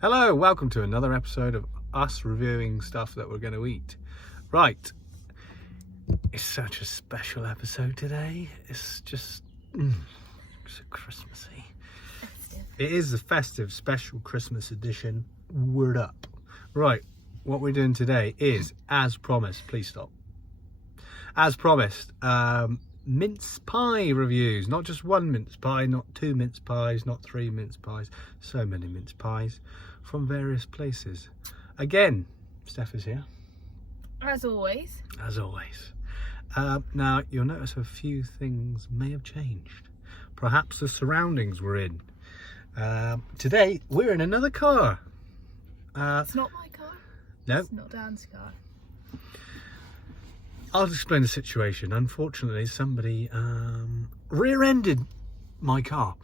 Hello, welcome to another episode of us reviewing stuff that we're going to eat. Right, it's such a special episode today. It's just so Christmassy. Festive. It is the festive special Christmas edition. Word up. Right, what we're doing today is, as promised, please stop. As promised, mince pie reviews. Not just one mince pie, not two mince pies, not three mince pies. So many mince pies from various places. Again, Steph is here. As always. As always. Now, you'll notice a few things may have changed. Perhaps the surroundings we're in. Today, we're in another car. It's not my car. No. It's not Dan's car. I'll explain the situation. Unfortunately, somebody rear-ended my car.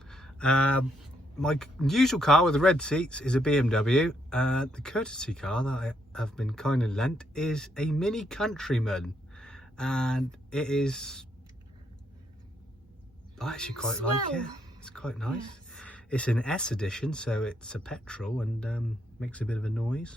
My usual car with the red seats is a BMW. The courtesy car that I have been kindly lent is a Mini Countryman, and it is. I actually quite like it. It's quite nice. Yes. It's an S edition, so it's a petrol and makes a bit of a noise.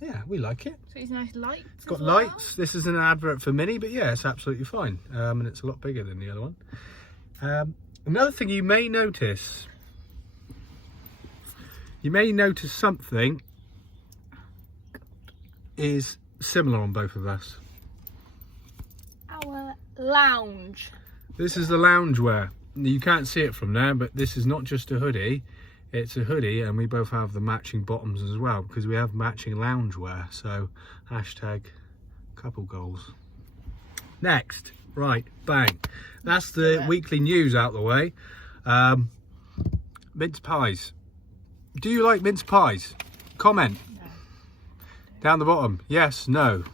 Yeah, we like it. So it's nice lights. It's got lights. This is an advert for Mini, but yeah, it's absolutely fine. And it's a lot bigger than the other one. Another thing you may notice something is similar on both of us. Our lounge. This is the loungewear. You can't see it from there, but this is not just a hoodie. It's a hoodie, and we both have the matching bottoms as well, because we have matching loungewear. So hashtag couple goals. Next, right, bang. That's the weekly news out the way. Mince pies. Do you like mince pies? Comment No. down the bottom. Yes, no.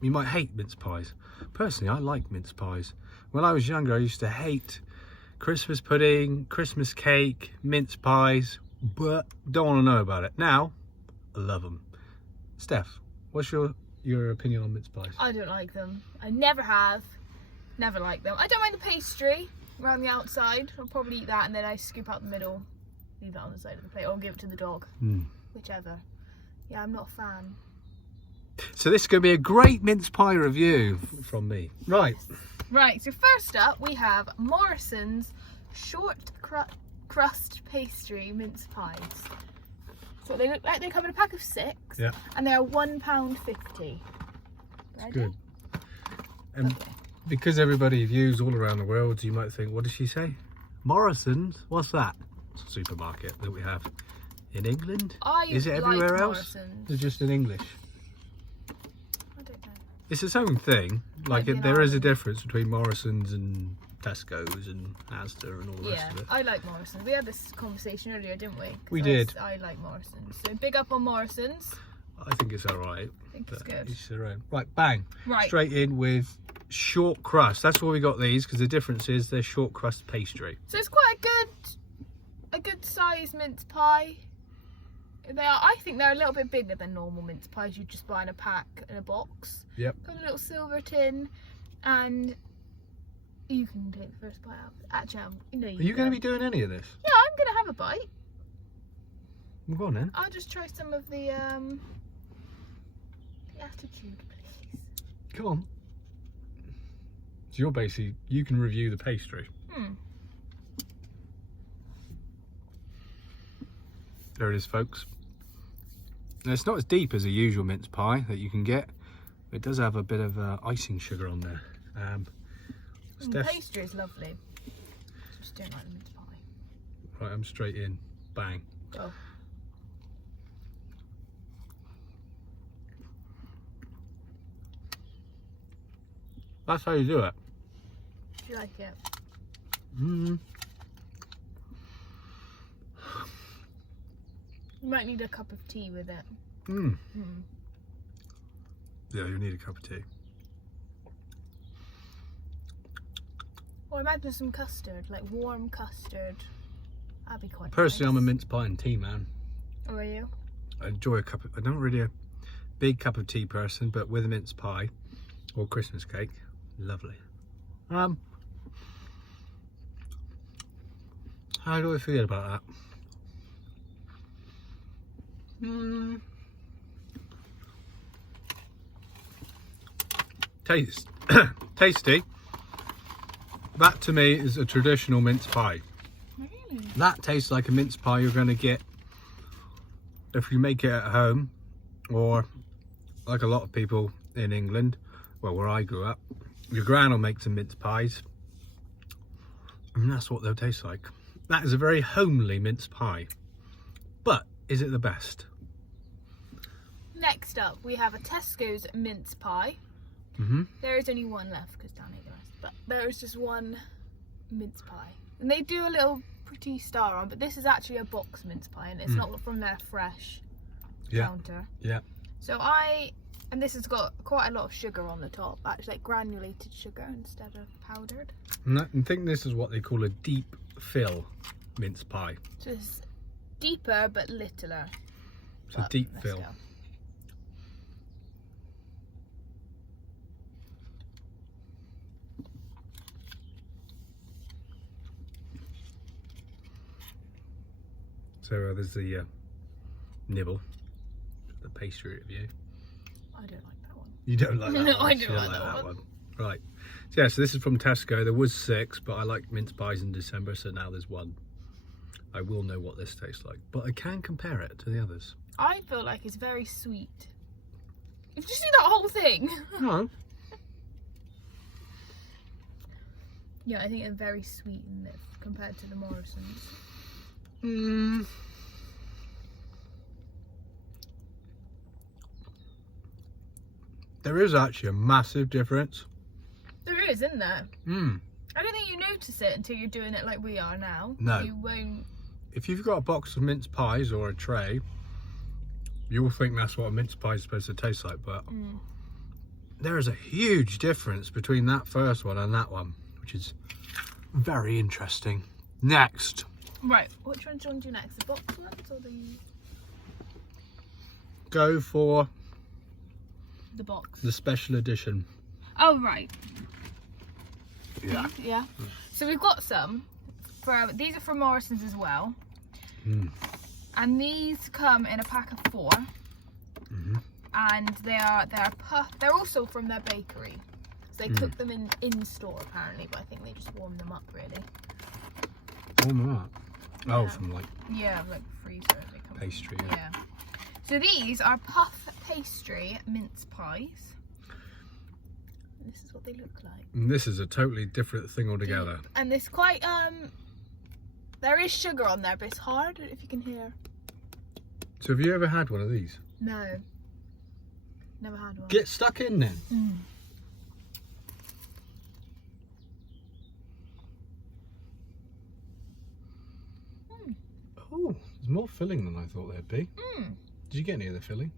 You might hate mince pies. Personally, I like mince pies. When I was younger, I used to hate Christmas pudding, Christmas cake, mince pies, but don't want to know about it. Now, I love them. Steph, what's your opinion on mince pies? I don't like them. I never have. Never liked them. I don't mind the pastry around the outside. I'll probably eat that, and then I scoop out the middle, leave that on the side of the plate, or give it to the dog. Whichever. Yeah, I'm not a fan. So this is going to be a great mince pie review from me. Right. Right, so first up we have Morrison's short crust pastry mince pies. So they look like they come in a pack of 6, Yeah. and they're £1.50. Good. And because everybody views all around the world, you might think, what did she say? Morrison's? What's that? It's a supermarket that we have in England. Is it everywhere else? Or just in English? I don't know. It's its own thing. Like Might be there is a an difference between Morrison's and Tesco's and Asda and all the rest Yeah, of it. I like Morrison's. We had this conversation earlier, didn't we? 'Cause We did. I like Morrison's. So big up on Morrison's. I think it's alright. I think it's good. It's their own. Right, bang. Right. Straight in with short crust. That's why we got these, because the difference is they're short crust pastry. So it's quite a good size mince pie. I think they're a little bit bigger than normal mince pies you just buy in a pack in a box. Yep. Got a little silver tin, and you can take the first bite out. Actually, Are you going to be doing any of this? Yeah, I'm going to have a bite. Well, go on then. I'll just try some of the attitude, please. Come on. So you're basically, you can review the pastry. There it is, folks. Now, it's not as deep as a usual mince pie that you can get. It does have a bit of icing sugar on there. The pastry is lovely. Just don't like the mince pie. Right, I'm straight in. Bang. Go. That's how you do it. Do you like it? You might need a cup of tea with it. Yeah, you need a cup of tea. Or imagine some custard, like warm custard. That'd be quite Personally, nice. I'm a mince pie and tea man. Oh, are you? I enjoy a cup of, I'm not really a big cup of tea person, but with a mince pie or Christmas cake, lovely. How do I feel about that? Tasty. That to me is a traditional mince pie. Really? That tastes like a mince pie you're going to get if you make it at home, or like a lot of people in England, well, where I grew up, your gran will make some mince pies, and that's what they'll taste like. That is a very homely mince pie, but is it the best? Next up, we have a Tesco's mince pie. There is only one left because Dan ate the rest, but there is just one mince pie, and they do a little pretty star on, but this is actually a box mince pie, and it's not from their fresh counter. Yeah. So and this has got quite a lot of sugar on the top, actually, like granulated sugar instead of powdered. And I think this is what they call a deep fill mince pie. So it's deeper but littler. It's a deep let's fill. go. So there's the nibble, the pastry review. I don't like that one. You don't like that No, one? I You don't like that one. Right. So yeah, so this is from Tesco. There was 6, but I like mince pies in December, so now there's 1. I will know what this tastes like, but I can compare it to the others. I feel like it's very sweet. Did you see that whole thing? No. Yeah, I think it's very sweet in this compared to the Morrisons. There is actually a massive difference. There is, isn't there? I don't think you notice it until you're doing it like we are now. No. You won't. If you've got a box of mince pies or a tray, you'll think that's what a mince pie is supposed to taste like, but there is a huge difference between that first one and that one, which is very interesting. Next. Right, which one do you want to do next? The box ones or Go for the box? the special edition. Oh, right. Yeah. Yeah. So we've got some. These are from Morrisons as well. And these come in a pack of 4. And they're also from their bakery. So they cook them in store apparently, but I think they just warm them up really. Warm them up? Yeah. Oh, from like like freezer. They come pastry. Yeah. So these are puff pastry mince pies. And this is what they look like. And this is a totally different thing altogether. And this quite there is sugar on there, but it's hard if you can hear. So have you ever had one of these? No. Never had one. Get stuck in then. Oh, there's more filling than I thought there'd be. Did you get any of the filling?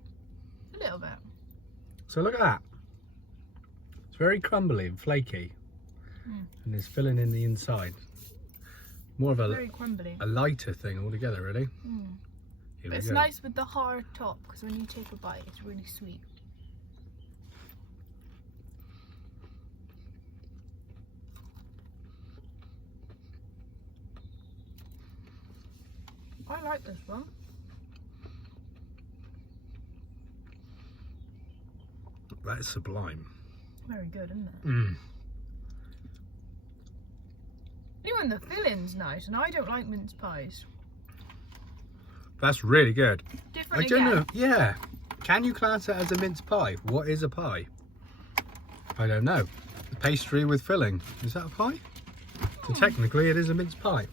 A little bit. So look at that. It's very crumbly and flaky. And there's filling in the inside. More of Very crumbly. a lighter thing altogether, really. Here But we it's go. nice with the hard top, because when you take a bite, it's really sweet. I like this one. That is sublime. Very good, isn't it? Even the filling's nice, and I don't like mince pies. That's really good. Different I don't again. know. Yeah. Can you class it as a mince pie? What is a pie? I don't know. Pastry with filling. Is that a pie? So technically it is a mince pie.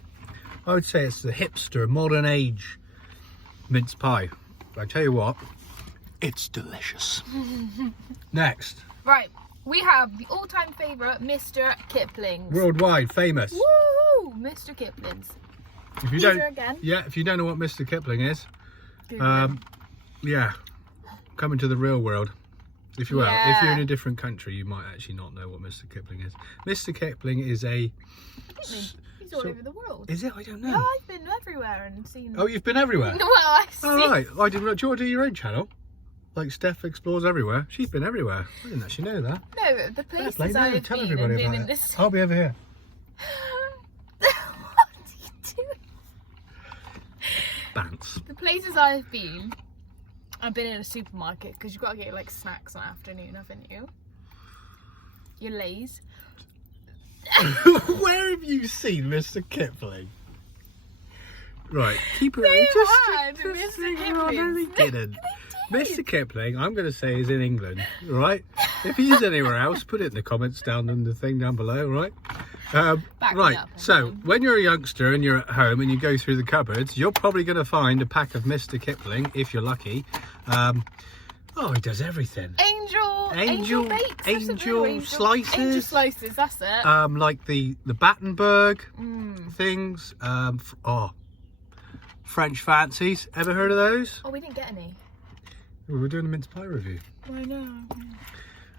I would say it's the hipster, modern age mince pie. But I tell you what, it's delicious. Next. Right, we have the all-time favourite, Mr. Kipling's. Worldwide famous. Woo! Mr. Kipling's. If you These don't, are again. yeah, if you don't know what Mr. Kipling is, Google it. yeah, coming to the real world. If you're Yeah. in a different country, you might actually not know what Mr. Kipling is. Mr. Kipling is a. He's all over the world. Is it? I don't know. Yeah, I've been everywhere and seen. Oh, you've been everywhere. Well, I've seen. All right. I didn't. Do you want to do your own channel? Like Steph Explores Everywhere. She's been everywhere. I didn't actually know that. No, the places Fair play. No, I've tell been everybody and been about in it. this. I'll be over here. What are you doing? Bants. The places I've been I've been in a supermarket because you've got to get like snacks on afternoon, haven't you? Your Lays. Where have you seen Mr. Kipling? Right, keep it. They Just had Mr. no, Kipling. they didn't. They did. Mr. Kipling, I'm going to say, is in England, right? If he's anywhere else, put it in the comments down in the thing down below, right? Back me Right, up, so everyone. when you're a youngster and you're at home and you go through the cupboards, you're probably going to find a pack of Mr. Kipling, if you're lucky. Oh, he does everything. Angel bakes. Angel slices. Angel slices, that's it. Like the Battenberg things. French fancies. Ever heard of those? Oh, we didn't get any. We're doing a mince pie review. I know.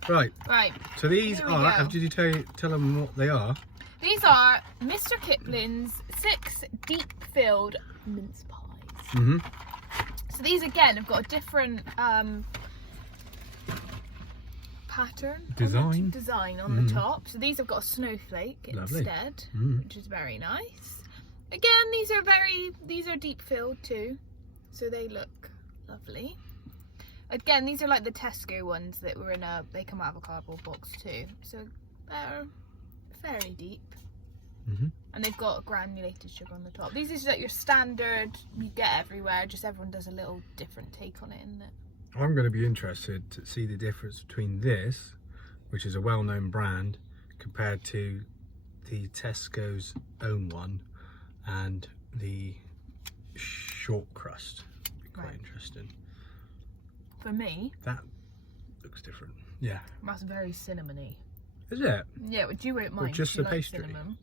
Right. Right. So these Here we are. go. Did you tell them what they are? These are Mr. Kipling's 6 deep-filled mince pies. Mm-hmm. So these again have got a different pattern Design. on the top. So these have got a snowflake Lovely. instead, which is very nice. Again, these are deep filled too, so they look lovely. Again, these are like the Tesco ones that were they come out of a cardboard box too, so they're very deep. And they've got granulated sugar on the top. These are just like your standard, you get everywhere, just everyone does a little different take on it, isn't it? I'm going to be interested to see the difference between this, which is a well-known brand, compared to the Tesco's own one, and the short crust. Be quite Right. interesting. For me, That looks different. Yeah. that's very cinnamony. Is it? Yeah, but you won't mind. just you the like pastry? cinnamon.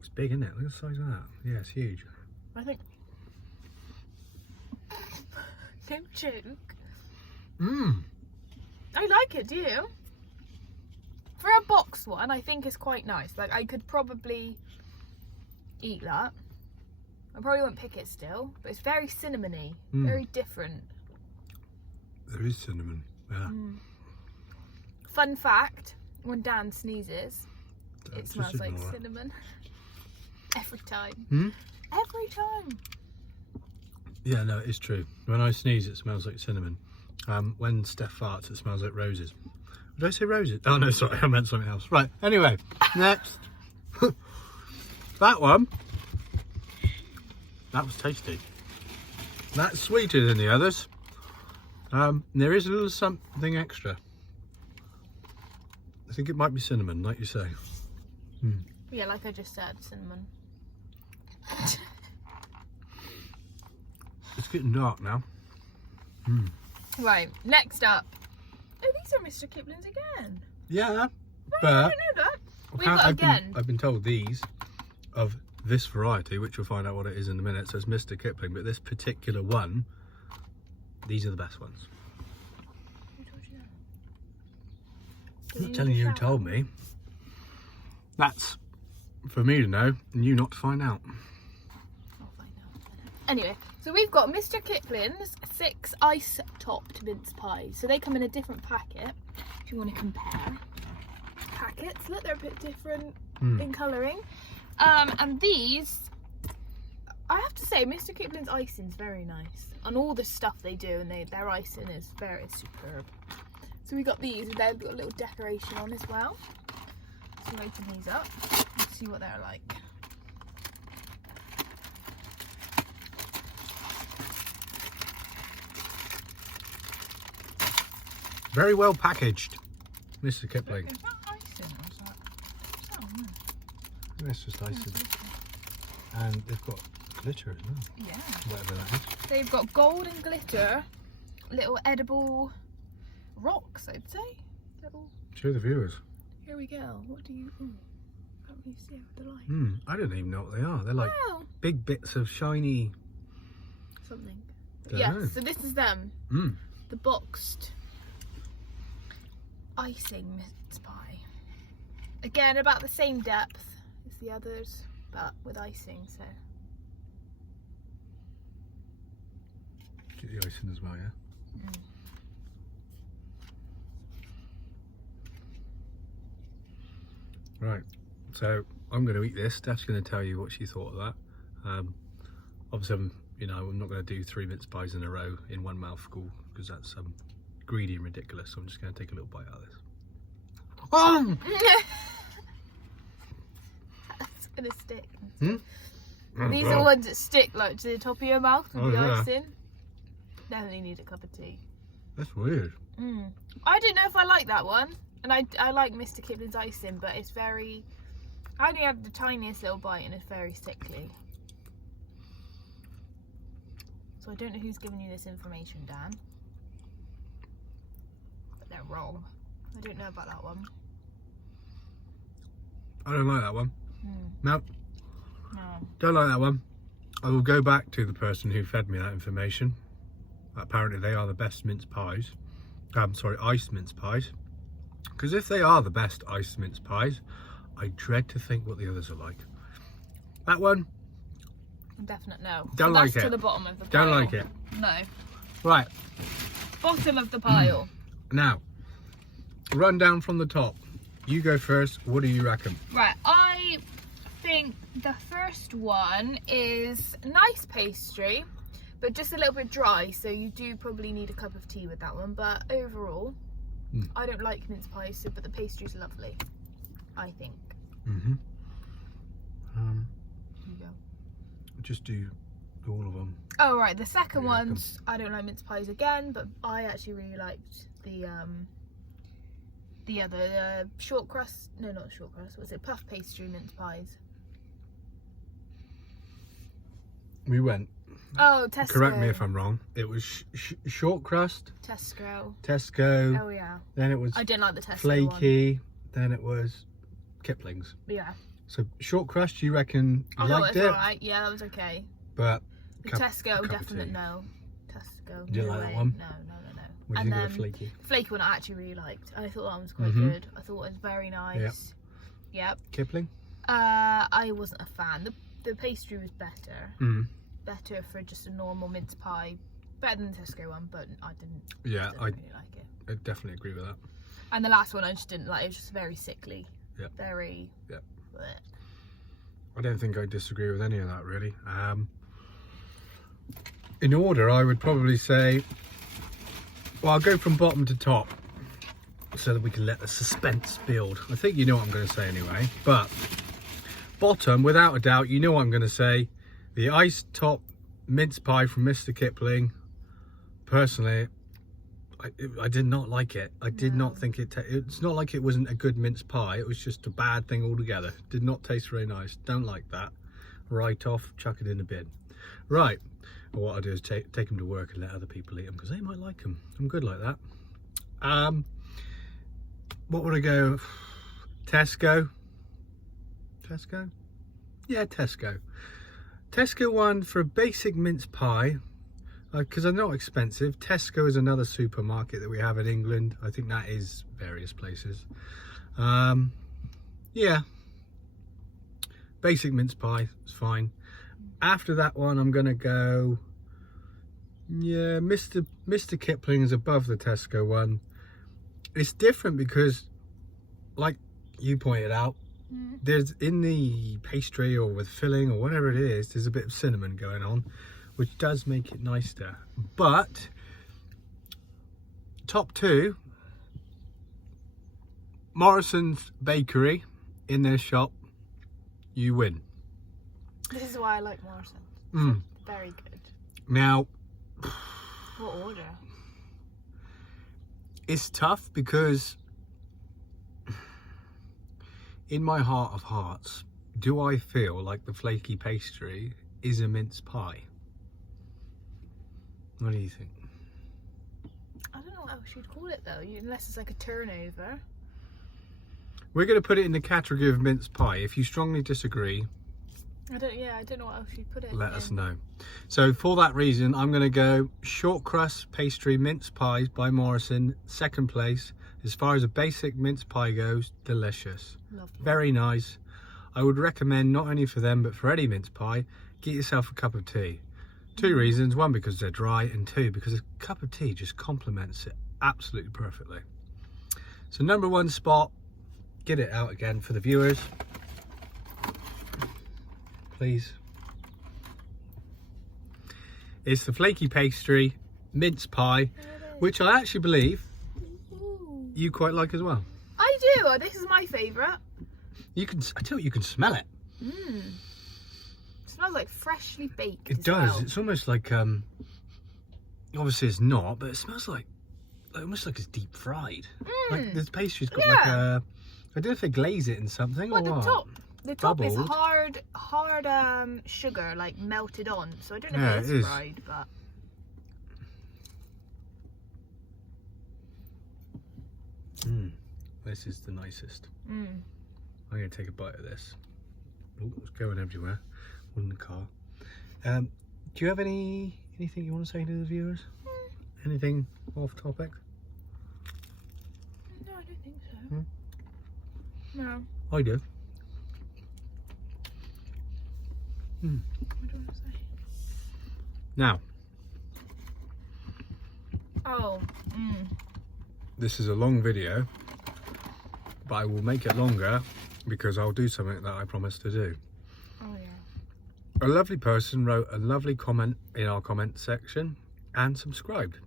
It's big, isn't it? Look at the size of that. Yeah, it's huge. I think. Don't joke. I like it, do you? For a box one, I think it's quite nice. Like, I could probably eat that. I probably won't pick it still, but it's very cinnamony, very different. There is cinnamon. Yeah. Fun fact, when Dan sneezes, it That's smells just like ignore it. cinnamon. Every time. Every time. Yeah, no, it's true. When I sneeze, it smells like cinnamon. When Steph farts, it smells like roses. Did I say roses? Oh, no, sorry, I meant something else. Right, anyway, next. That one. That was tasty. That's sweeter than the others. There is a little something extra. I think it might be cinnamon, like you say. Yeah, like I just said, cinnamon. It's getting dark now. Right, next up. Oh, these are Mr. Kipling's again. Yeah, I but didn't know that. We've got again. I've been told these of this variety, which we'll find out what it is in a minute, says Mr. Kipling, but this particular one, these are the best ones. Who told you that? I'm not telling you who told me. That's for me to know and you not to find out. I'll find out. Anyway, so we've got Mr. Kipling's 6 ice-topped mince pies. So they come in a different packet, if you want to compare. Packets, look, they're a bit different in colouring. And these, I have to say, Mr. Kipling's icing is very nice. On all the stuff they do, and their icing is very superb. So we got these, and they've got a little decoration on as well. So we'll open these up and see what they're like. Very well packaged, Mr. Kipling. Is that icing or is that? What's that on there? It's just icing. And they've got glitter as well, Yeah. whatever that is. They've got gold and glitter, little edible rocks, I'd say. Little. Show the viewers. Here we go. What do you? Ooh, can't really see with the light. I don't even know what they are. They're like Wow. big bits of shiny. Something. Don't Yes. know. So this is them. The boxed icing mince pie. Again, about the same depth as the others, but with icing. So. Get the icing as well, yeah. Right, so I'm going to eat this. Steph's going to tell you what she thought of that. Obviously, I'm you know, I'm not going to do 3 mince pies in a row in one mouthful because that's greedy and ridiculous. So I'm just going to take a little bite out of this. Oh! It's gonna stick. Hmm? Oh, These God. are ones that stick like to the top of your mouth with the yeah. icing. Definitely need a cup of tea. That's weird. I didn't know if I like that one, and I like Mr. Kipling's icing, but it's very. I only have the tiniest little bite, and it's very sickly. So I don't know who's giving you this information, Dan. But they're wrong. I don't know about that one. I don't like that one. No, No. don't like that one. I will go back to the person who fed me that information. Apparently they are the best mince pies. Iced mince pies. Because if they are the best iced mince pies, I dread to think what the others are like. That one, Definite no. Don't But like that's it. to the bottom of the pile. don't like it. No. Right, Bottom of the pile. now, run down from the top. You go first. What do you reckon? Right, I think the first one is nice pastry, but just a little bit dry, so you do probably need a cup of tea with that one. But overall, I don't like mince pies, but the pastry's lovely, I think. Mm-hmm. Here you go. Just do all of them. Oh right, the second Yeah, one's I don't like mince pies again, but I actually really liked the other short crust. No, not short crust. What's it? Puff pastry mince pies. We went. Oh, Tesco. Correct me if I'm wrong. It was short crust, Tesco. Tesco. Oh yeah. Then it was I didn't like the Tesco flaky. Then it was Kipling's. one. Yeah. So short crust, you reckon you I thought liked it was it? alright. Yeah, that was okay. But The cup Tesco, of definite tea. no. Tesco. You didn't no like that way. one? No. What do And you think of then the flaky? Flaky one I actually really liked. I thought that one was quite Mhm. good. I thought it was very nice. Yep. Kipling? I wasn't a fan. The pastry was better. Mm. Better for just a normal mince pie. Better than the Tesco one, but I didn't. Yeah, Didn't I really like it. definitely agree with that. And the last one I just didn't like. It was just very sickly. Yeah. Very. Yeah. bleh. I don't think I disagree with any of that really. In order, I would probably say, well, I'll go from bottom to top so that we can let the suspense build. I think you know what I'm going to say anyway, but bottom, without a doubt, you know what I'm going to say. The iced top mince pie from Mr. Kipling, personally, I did not like it. I did not think it's not like it wasn't a good mince pie. It was just a bad thing altogether. Did not taste very nice. Don't like that. Right off, chuck it in the bin. Right. Well, what I'll do is take them to work and let other people eat them because they might like them. I'm good like that. What would I go? Tesco? Tesco? Yeah, Tesco. Tesco one for a basic mince pie. Because they're not expensive. Tesco is another supermarket that we have in England. I think that is various places. Yeah. Basic mince pie is fine. After that one, I'm going to go... Yeah, Mr. Kipling is above the Tesco one. It's different because, like you pointed out, there's in the pastry or with filling or whatever it is, there's a bit of cinnamon going on, which does make it nicer. But top two, Morrison's Bakery in their shop, you win. This is why I like Morrison's. Very good. Now, What order? it's tough because in my heart of hearts, do I feel like the flaky pastry is a mince pie? What do you think? I don't know what else you'd call it though, unless it's like a turnover. We're going to put it in the category of mince pie. If you strongly disagree, I don't know what else you'd put it let in. us know. So for that reason, I'm going to go short crust pastry mince pies by Morrison, second place. As far as a basic mince pie goes, delicious. Lovely. Very nice. I would recommend not only for them, but for any mince pie, get yourself a cup of tea. Two reasons. One, because they're dry, and two, because a cup of tea just complements it absolutely perfectly. So number one spot, get it out again for the viewers. Please. It's the flaky pastry mince pie, which I actually believe you quite like as well. I do. This is my favourite. I tell you, you can smell it. It smells like freshly baked. It does. Well. It's almost like obviously it's not, but it smells like almost like it's deep fried. Like this pastry's got like a. I don't know if they glaze it in something or what. The top is hard sugar, like melted on. So I don't know if it is fried, but. This is the nicest. I'm going to take a bite of this. Oh, it's going everywhere. On the car. Do you have anything you want to say to the viewers? Anything off topic? No, I don't think so. No. I do. What do I want to say? Now. Oh. This is a long video, but I will make it longer because I'll do something that I promised to do. Oh yeah. A lovely person wrote a lovely comment in our comment section and subscribed.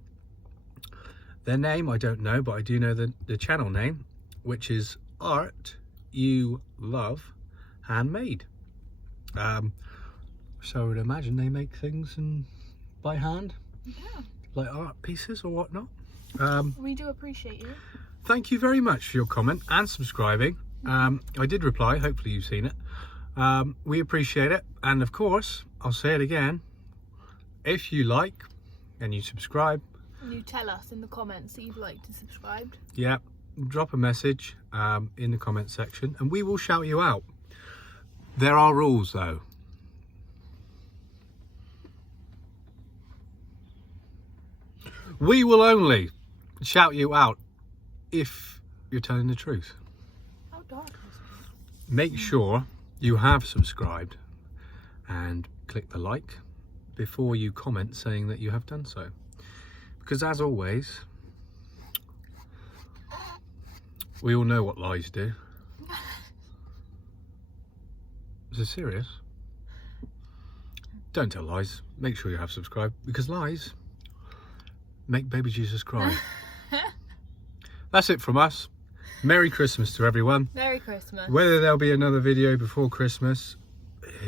Their name I don't know, but I do know the channel name, which is Art You Love Handmade. So I would imagine they make things by hand, like art pieces or whatnot. We do appreciate you. Thank you very much for your comment and subscribing. I did reply, hopefully you've seen it. We appreciate it, and of course I'll say it again, if you like and you subscribe, and you tell us in the comments that you've liked and subscribed, drop a message in the comment section and we will shout you out. There are rules though. We will only shout you out if you're telling the truth. How dark is it? Make sure you have subscribed and click the like before you comment saying that you have done so. Because as always, we all know what lies do. Is this serious? Don't tell lies. Make sure you have subscribed, because lies make baby Jesus cry. That's it from us. Merry Christmas to everyone. Merry Christmas. Whether there'll be another video before Christmas,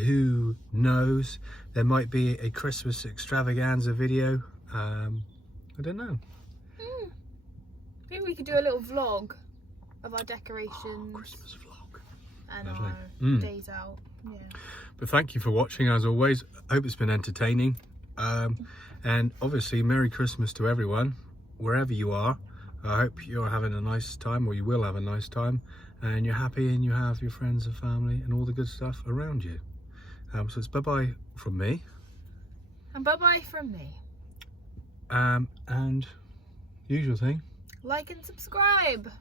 who knows? There might be a Christmas extravaganza video. I don't know. Maybe we could do a little vlog of our decorations. Christmas vlog. And Lovely. our days out. Yeah. But thank you for watching as always. I hope it's been entertaining. And obviously Merry Christmas to everyone, wherever you are. I hope you're having a nice time, or you will have a nice time, and you're happy and you have your friends and family and all the good stuff around you. So it's bye-bye from me. And bye-bye from me. And usual thing. Like and subscribe.